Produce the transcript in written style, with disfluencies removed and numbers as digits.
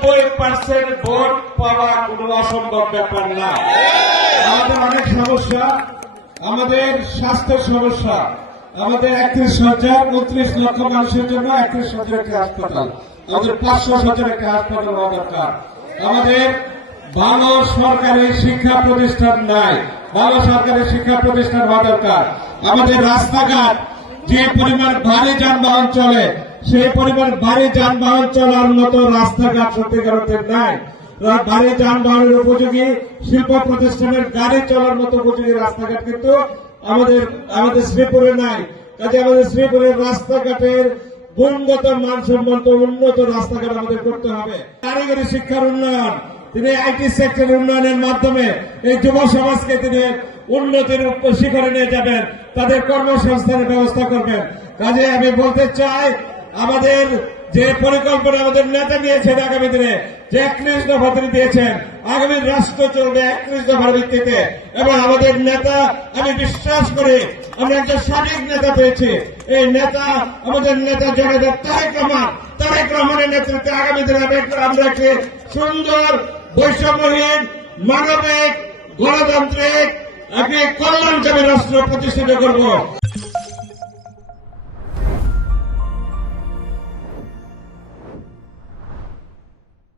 99% vote পাওয়া কোনো অসম্ভব ব্যাপার না। আমাদের অনেক সমস্যা, আমাদের স্বাস্থ্য সমস্যা, আমাদের 31 লক্ষ মানুষের জন্য 31 হাজার একটি হাসপাতাল, আমাদের 500 হাজার একটি হাসপাতাল হওয়া দরকার। আমাদের ভালো সরকারি শিক্ষা প্রতিষ্ঠান নাই, ভালো সরকারি শিক্ষা প্রতিষ্ঠান হওয়া দরকার। আমাদের রাস্তাঘাট যে পরিমাণ ভারী যানবাহন চলে, সেই পরিমাণ ভারী যানবাহন চলার মতো রাস্তাঘাট সত্যিকার অর্থে নাই। ভারী যানবাহনের উপযোগী শিল্প প্রতিষ্ঠানের গাড়ি চলার মতো উপযোগী রাস্তাঘাট কিন্তু আমাদের শ্রীপুরে নাই। কাজে আমাদের শ্রীপুরের রাস্তাঘাটের গুণগত মানসম্মত উন্নত রাস্তাঘাট আমাদের করতে হবে। কারিগরি শিক্ষার উন্নয়ন, তিনি আইটি সেক্টরের উন্নয়নের মাধ্যমে এই যুব সমাজকে তিনি উন্নতির শিখরে নিয়ে যাবেন, তাদের কর্মসংস্থানের ব্যবস্থা করবেন। কাজে আমি বলতে চাই, আমাদের যে পরিকল্পনা আমাদের নেতা নিয়েছেন আগামী দিনে, যে 31 দফা তিনি দিয়েছেন, আগামী রাষ্ট্র চলবে 31 দফার ভিত্তিতে। এবং আমাদের নেতা, আমি বিশ্বাস করি আমরা একজন সঠিক নেতা পেয়েছি। এই নেতা আমাদের নেতা জননেতা তারেক রহমানের নেতৃত্বে আগামী দিনে আমরা একটি সুন্দর বৈষম্যহীন মানবিক গণতান্ত্রিক একটি কল্যাণকামী রাষ্ট্র প্রতিষ্ঠিত করব।